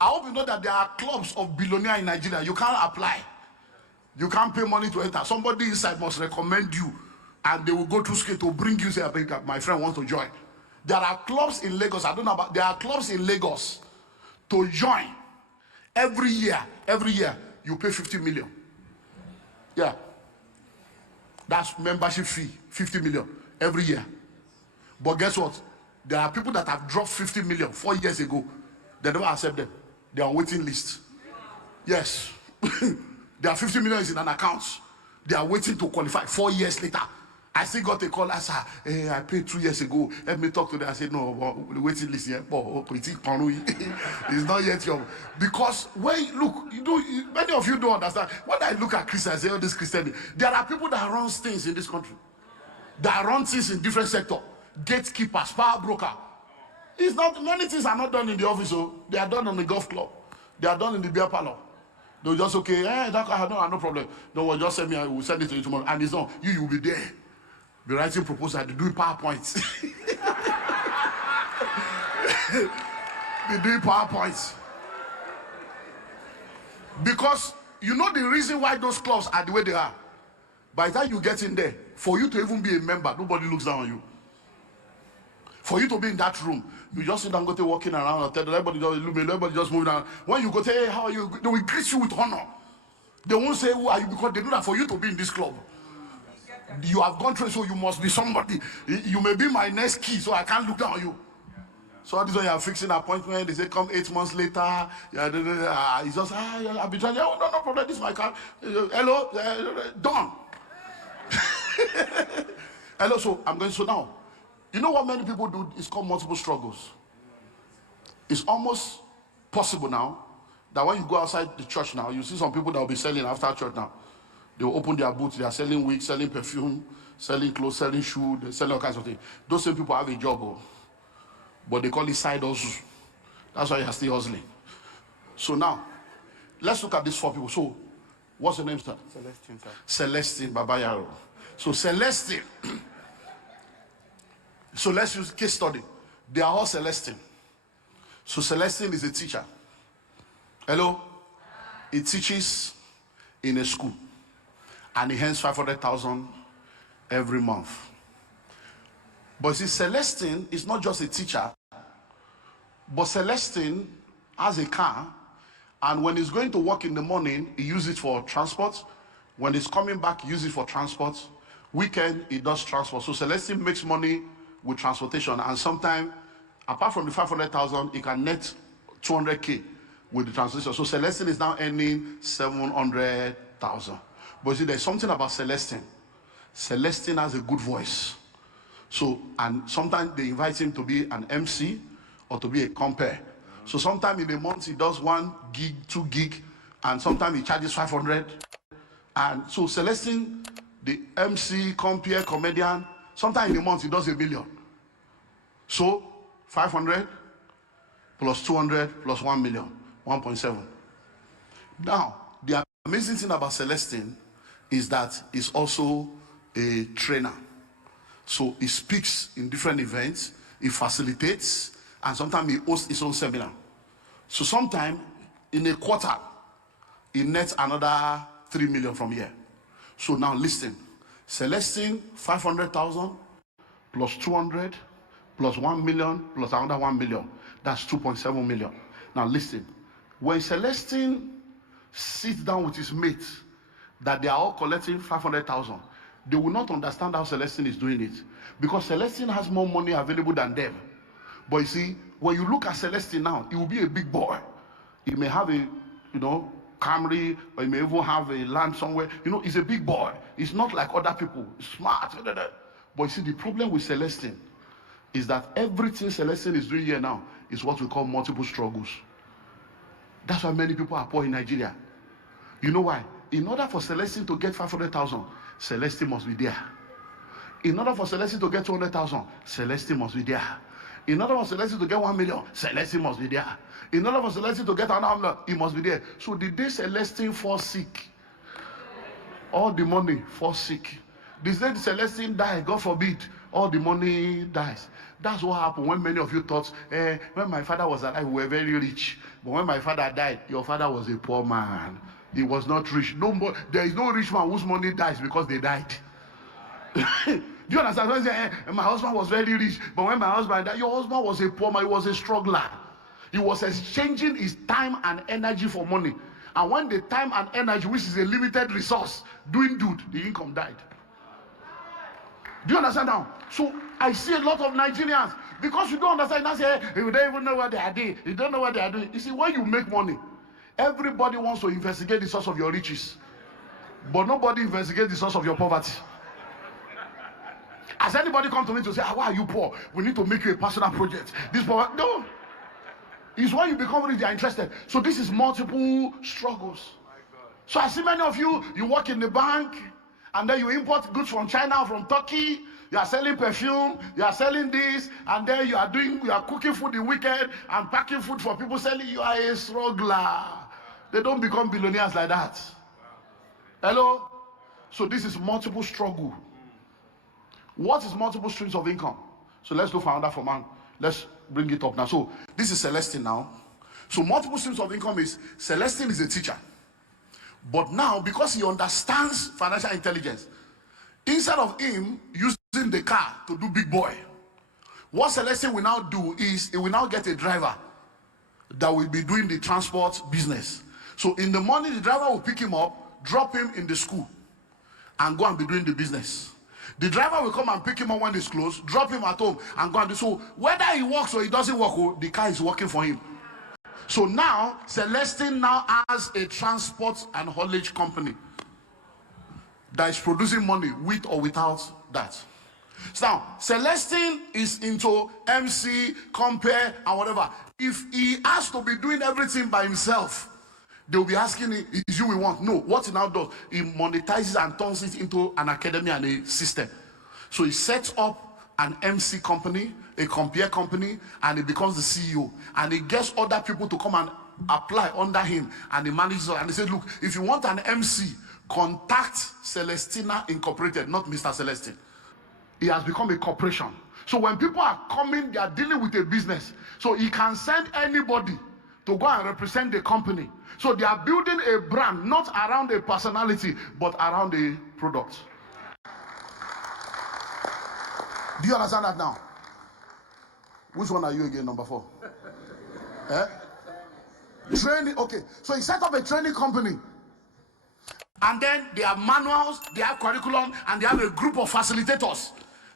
I hope you know that there are clubs of billionaires in Nigeria. You can't apply. You can't pay money to enter. Somebody inside must recommend you, and they will go through scale to bring you. Say, my friend wants to join. There are clubs in Lagos. I don't know about. There are clubs in Lagos to join. Every year, you pay 50 million. Yeah, that's membership fee, 50 million every year. But guess what? There are people that have dropped 50 million 4 years ago. They never accept them. They are on waiting list. Yes. There are 50 million in an account. They are waiting to qualify 4 years later. I still got a call. I said, hey, I paid 2 years ago. Let me talk to them. I said, no, the waiting list here. It's not yet your. Because when look, many of you don't understand. When I look at Christians, I say, oh, this Christian, there are people that run things in this country. That run things in different sectors. Gatekeepers, power broker. It's not, many things are not done in the office, so they are done on the golf club. They are done in the beer parlor. They'll just, okay, that I no problem. Don't worry, just send me, I will send it to you tomorrow. And it's not, you will be there. Be writing proposal, they doing PowerPoints. They doing PowerPoints. Because you know the reason why those clubs are the way they are. By the time you get in there, for you to even be a member, nobody looks down on you. For you to be in that room, you just see Dangote walking around and tell everybody just moving around. When you go say, hey, how are you? They will greet you with honor. They won't say, who are you? Because they do that for you to be in this club. You have gone through, so you must be somebody. You may be my next key, so I can't look down on you. So this is when you are fixing an appointment. They say, come 8 months later. It's just, I'll be trying. Oh, no problem. This is my car. Hello, done. Hello, so I'm going so now. You know what many people do? It's called multiple struggles. It's almost possible now that when you go outside the church now, you see some people that will be selling after church now. They will open their booths. They are selling wigs, selling perfume, selling clothes, selling shoes, they sell all kinds of things. Those same people have a job, but they call it side hustle. That's why you are still hustling. So now, let's look at these 4 people. So, what's your name, sir? Celestine, sir. Celestine Babayaro. So Celestine. So let's use case study. They are all Celestine. So Celestine is a teacher. Hello? He teaches in a school. And he earns 500,000 every month. But see, Celestine is not just a teacher. But Celestine has a car. And when he's going to work in the morning, he uses it for transport. When he's coming back, he uses it for transport. Weekend, he does transport. So Celestine makes money with transportation, and sometimes, apart from the 500,000, he can net 200K with the transportation. So Celestine is now earning 700,000. But see, there's something about Celestine. Celestine has a good voice. So, and sometimes they invite him to be an MC or to be a compere. So sometimes in a month he does 1 gig, 2 gig, and sometimes he charges 500. And so Celestine, the MC, compere, comedian, sometimes in a month he does 1 million. So 500 plus 200 plus 1 million, 1.7. Now, the amazing thing about Celestine is that he's also a trainer. So he speaks in different events, he facilitates, and sometimes he hosts his own seminar. So sometimes in a quarter, he nets another 3 million from here. So now listen. Celestine, 500,000 plus 200 plus 1 million plus another 1 million. That's 2.7 million. Now listen. When Celestine sits down with his mates, that they are all collecting 500,000, they will not understand how Celestine is doing it. Because Celestine has more money available than them. But you see, when you look at Celestine now, he will be a big boy. He may have a, Camry, or he may even have a land somewhere. He's a big boy. He's not like other people. He's smart. But you see, the problem with Celestine is that everything Celestine is doing here now is what we call multiple struggles. That's why many people are poor in Nigeria. You know why? In order for Celestine to get 500,000, Celestine must be there. In order for Celestine to get 200,000, Celestine must be there. In order for Celestine to get 1 million, Celestine must be there. In order for Celestine to get another million, he must be there. So the day Celestine falls sick, all the money falls sick. The day Celestine die, God forbid, all the money dies. That's what happened when many of you thought, when my father was alive, we were very rich. But when my father died, your father was a poor man. He was not rich. No more. There is no rich man whose money dies because they died. Do you understand? When you say, my husband was very rich, but when my husband died, your husband was a poor man. He was a struggler. He was exchanging his time and energy for money. And when the time and energy, which is a limited resource, dwindled, the income died. Do you understand now? So I see a lot of Nigerians, because you don't understand, I say, hey, you don't even know what they are doing. You don't know what they are doing. You see, when you make money, everybody wants to investigate the source of your riches. But nobody investigates the source of your poverty. Has anybody come to me to say, why are you poor? We need to make you a personal project. This poverty, no. It's when you become rich, they are interested. So this is multiple struggles. So I see many of you, you work in the bank, and then you import goods from China or from Turkey. You are selling perfume, you are selling this, and then you are cooking food the weekend and packing food for people selling. You are a struggler. They don't become billionaires like that. Hello? So this is multiple struggle. What is multiple streams of income? So let's look for another for man. Let's bring it up now. So this is Celestine now. So multiple streams of income is, Celestine is a teacher. But now, because he understands financial intelligence, instead of him using the car to do big boy, what Celestine will now do is he will now get a driver that will be doing the transport business. So in the morning, the driver will pick him up, drop him in the school, and go and be doing the business. The driver will come and pick him up when it's closed, drop him at home, and go and do. So whether he works or he doesn't work, the car is working for him. So now, Celestine now has a transport and haulage company that is producing money with or without that. So now, Celestine is into MC, compare, and whatever. If he has to be doing everything by himself, they'll be asking him, is you we want? No. What he now does, he monetizes and turns it into an academy and a system. So he sets up an MC company, a compare company, and he becomes the CEO. And he gets other people to come and apply under him, and he manages it. And he says, look, if you want an MC, contact Celestina Incorporated, not Mr. Celestine. He has become a corporation. So when people are coming, they are dealing with a business. So he can send anybody to go and represent the company. So they are building a brand, not around a personality, but around a product. Do you understand that now? Which one are you again, number 4? Training, okay. So he set up a training company. And then they have manuals, they have curriculum, and they have a group of facilitators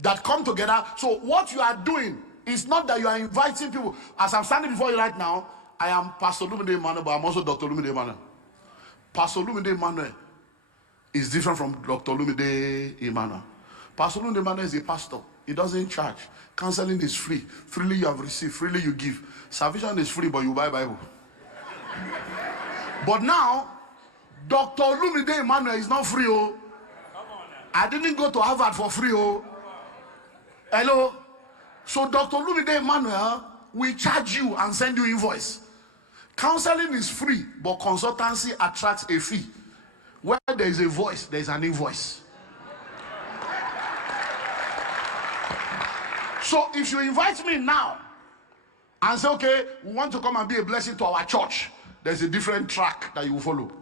that come together. So what you are doing is not that you are inviting people. As I'm standing before you right now, I am Pastor Olumide Emmanuel, but I'm also Dr. Olumide Emmanuel. Pastor Olumide Emmanuel is different from Dr. Olumide Emmanuel. Pastor Olumide Emmanuel is a pastor. He doesn't charge. Counseling is free. Freely you have received, freely you give. Salvation is free, but you buy Bible. But now, Dr. Olumide Emmanuel is not free. Oh. I didn't go to Harvard for free. Oh. Hello? So Dr. Olumide Emmanuel will charge you and send you invoice. Counseling is free, but consultancy attracts a fee. Where there is a voice, there is an invoice. So if you invite me now and say, okay, we want to come and be a blessing to our church, there's a different track that you will follow.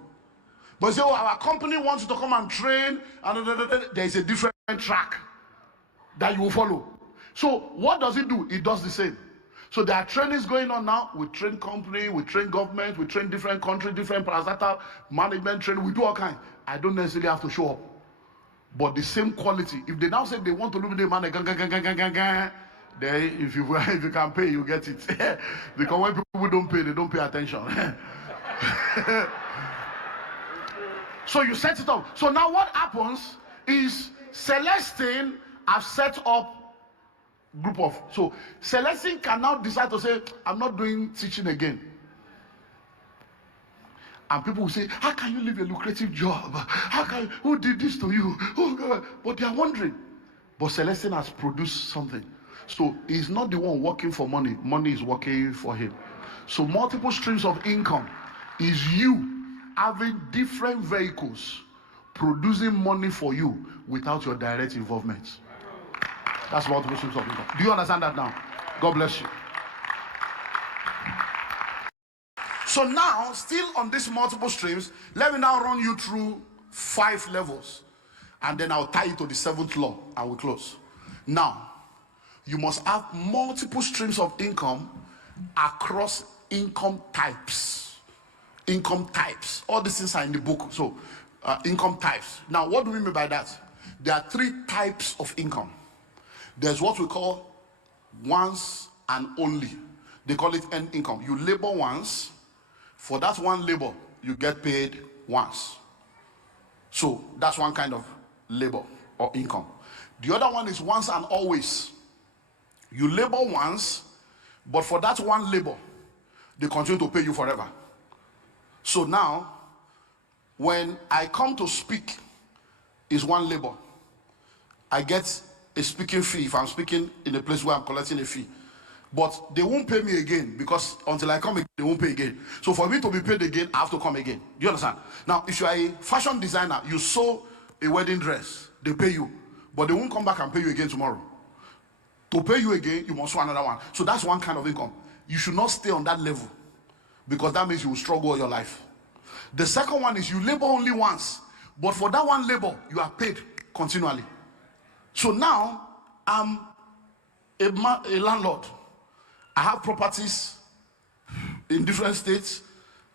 But say, oh, our company wants you to come and train, and there's a different track that you will follow. So what does it do? It does the same. So there are trainings going on now. We train company, we train government, we train different countries, different parastatal management training. We do all kinds. I don't necessarily have to show up. But the same quality. If they now say they want to look at the money, then if you can pay, you get it. Because when people don't pay, they don't pay attention. So you set it up. So now what happens is Celestine has set up group of. So Celestine can now decide to say, I'm not doing teaching again. And people will say, how can you leave a lucrative job? How can you, who did this to you? But they are wondering. But Celestine has produced something. So he's not the one working for money. Money is working for him. So multiple streams of income is you having different vehicles producing money for you without your direct involvement. That's multiple streams of income. Do you understand that now? God bless you. So now, still on these multiple streams, let me now run you through 5 levels. And then I'll tie it to the 7th law and we'll close. Now, you must have multiple streams of income across income types. Income types. All these things are in the book. So, income types. Now, what do we mean by that? There are 3 types of income. There's what we call once and only. They call it end income. You labor once. For that one labor, you get paid once. So that's one kind of labor or income. The other one is once and always. You labor once, but for that one labor, they continue to pay you forever. So now, when I come to speak, is one labor. I get a speaking fee if I'm speaking in a place where I'm collecting a fee. But they won't pay me again because until I come again, they won't pay again. So for me to be paid again, I have to come again. Do you understand? Now, if you are a fashion designer, you sew a wedding dress, they pay you. But they won't come back and pay you again tomorrow. To pay you again, you must sew another one. So that's one kind of income. You should not stay on that level because that means you will struggle all your life. The second one is you labor only once. But for that one labor, you are paid continually. So now, I'm a landlord. I have properties in different states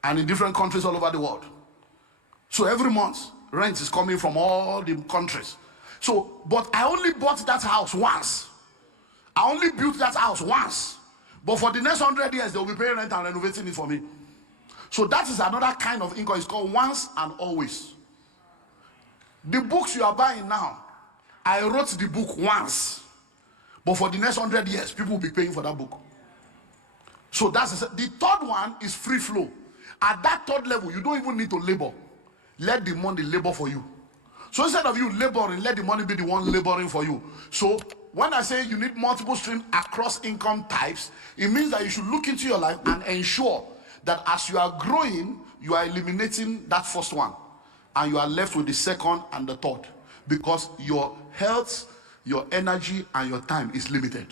and in different countries all over the world. So every month, rent is coming from all the countries. So, but I only bought that house once. I only built that house once. But for the next 100 years, they will be paying rent and renovating it for me. So that is another kind of income. It's called once and always. The books you are buying now, I wrote the book once. But for the next 100 years, people will be paying for that book. So that's the 3rd one is free flow. At that 3rd level, you don't even need to labor. Let the money labor for you. So instead of you laboring, let the money be the one laboring for you. So when I say you need multiple streams across income types, it means that you should look into your life and ensure that as you are growing, you are eliminating that first one. And you are left with the 2nd and the 3rd. Because your health, your energy, and your time is limited.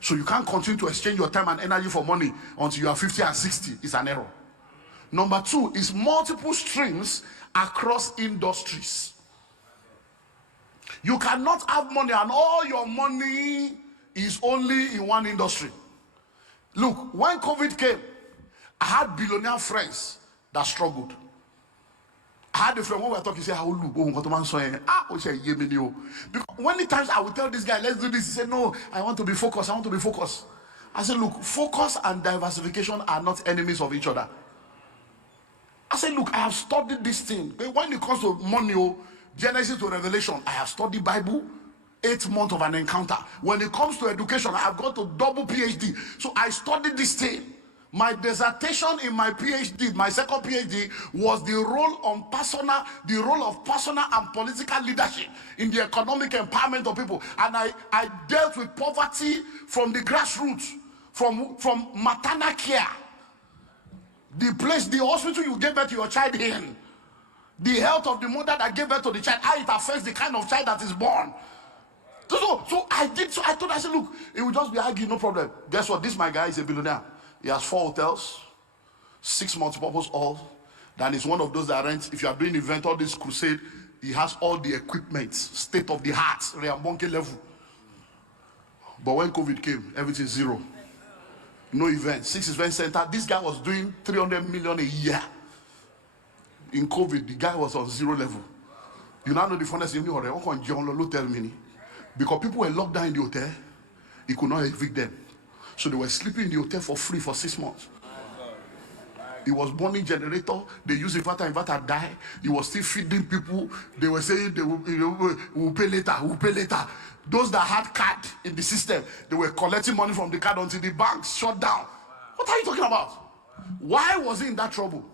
So you can't continue to exchange your time and energy for money until you are 50 and 60. It's an error. Number 2 is multiple streams across industries. You cannot have money and all your money is only in one industry. Look, when COVID came, I had billionaire friends that struggled. I had a friend when we were talking, he said, how look, because many times I would tell this guy, let's do this. He said, no, I want to be focused. I want to be focused. I said, look, focus and diversification are not enemies of each other. I said, look, I have studied this thing. When it comes to money, Genesis to Revelation, I have studied Bible, 8 months of an encounter. When it comes to education, I have got to double PhD. So I studied this thing. My dissertation in my PhD, my 2nd PhD, was the role of personal and political leadership in the economic empowerment of people. And I dealt with poverty from the grassroots, from maternal care, the hospital you gave birth to your child in, the health of the mother that gave birth to the child, how it affects the kind of child that is born. So I said, look, it will just be argued, no problem. Guess what? This my guy is a billionaire. He has 4 hotels, 6 multipurpose halls. Then he's one of those that rent. If you are doing event, all this crusade, he has all the equipment, state of the art, Reambonke level. But when COVID came, everything zero. No event. 6 event center. This guy was doing 300 million a year. In COVID, the guy was on 0 level. You now know the funnest thing. Tell me, because people were locked down in the hotel, he could not evict them. So they were sleeping in the hotel for free for 6 months. He was burning generator. They used inverter died. He was still feeding people. They were saying they will pay later, we'll pay later. Those that had card in the system, they were collecting money from the card until the banks shut down. What are you talking about? Why was he in that trouble?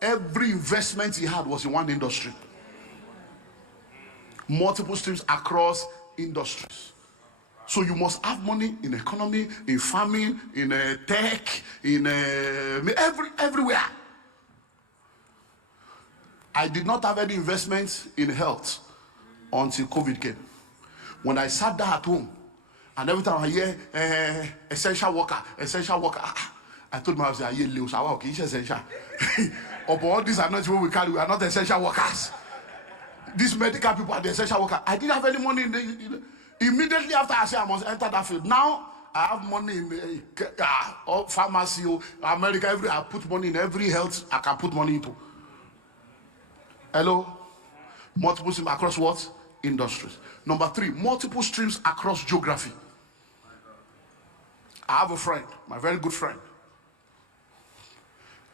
Every investment he had was in one industry. Multiple streams across industries. So you must have money in economy, in farming, in tech, in everywhere. I did not have any investments in health until COVID came. When I sat down at home, and every time I hear essential worker, I told myself, I hear Leo, so okay, it's essential. But all these are not what we carry, we are not essential workers. These medical people are the essential workers. I didn't have any money in the, immediately after I said I must enter that field. Now I have money in pharmacy, America, I put money in every health I can put money into. Hello? Multiple streams across what? Industries. Number 3, multiple streams across geography. I have a friend, my very good friend.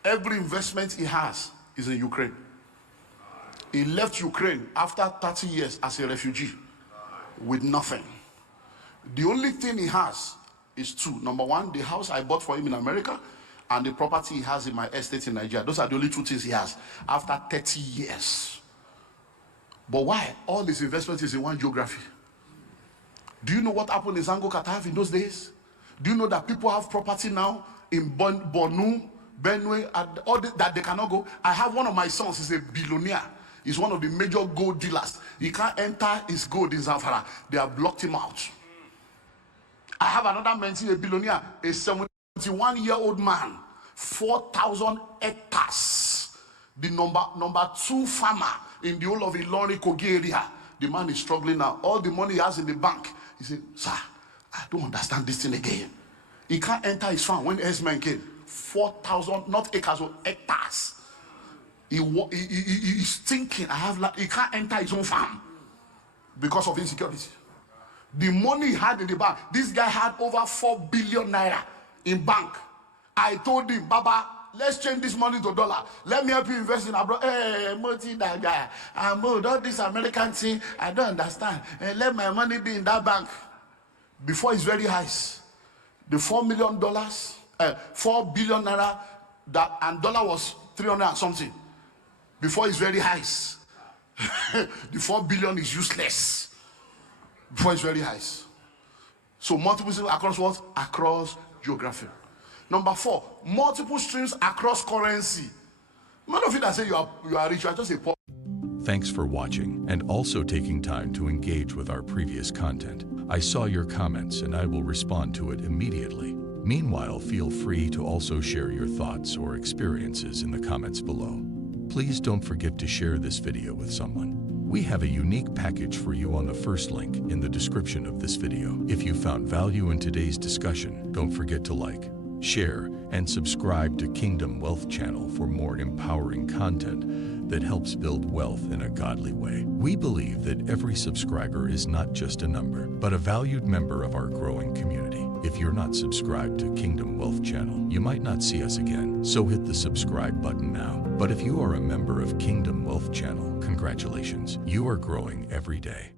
Every investment he has is in Ukraine. He left Ukraine after 30 years as a refugee with nothing. The only thing he has is 2. Number 1, the house I bought for him in America, and the property he has in my estate in Nigeria. Those are the only 2 things he has after 30 years. But why? All this investment is in one geography. Do you know what happened in Zango Qatar in those days? Do you know that people have property now in Bornu, Benue, all that they cannot go? I have one of my sons, he's a billionaire. He's one of the major gold dealers. He can't enter his gold in Zamfara. They have blocked him out. I have another man, a billionaire, a 71-year-old man, 4,000 hectares. The number 2 farmer in the whole of Ilorin Kogi area. The man is struggling now. All the money he has in the bank. He said, sir, I don't understand this thing again. He can't enter his farm when S-Men came. 4,000, not acres, but hectares. He's thinking, he can't enter his own farm because of insecurity. The money he had in the bank, this guy had over 4 billion naira in bank. I told him, Baba, let's change this money to dollar. Let me help you invest in abroad. Hey, Moti, that guy. All this American thing, I don't understand. Let my money be in that bank. Before it's very high. The $4 million, 4 billion naira, and dollar was 300 and something. Before it's very high. The 4 billion is useless. Before it's very high. So multiple streams across what? Across geography. Number 4, multiple streams across currency. None of you that say you are rich, you are just a poor. Thanks for watching and also taking time to engage with our previous content. I saw your comments and I will respond to it immediately. Meanwhile, feel free to also share your thoughts or experiences in the comments below. Please don't forget to share this video with someone. We have a unique package for you on the first link in the description of this video. If you found value in today's discussion, don't forget to like, share, and subscribe to Kingdom Wealth Channel for more empowering content that helps build wealth in a godly way. We believe that every subscriber is not just a number, but a valued member of our growing community. If you're not subscribed to Kingdom Wealth Channel, you might not see us again, so hit the subscribe button now. But if you are a member of Kingdom Wealth Channel, congratulations, you are growing every day.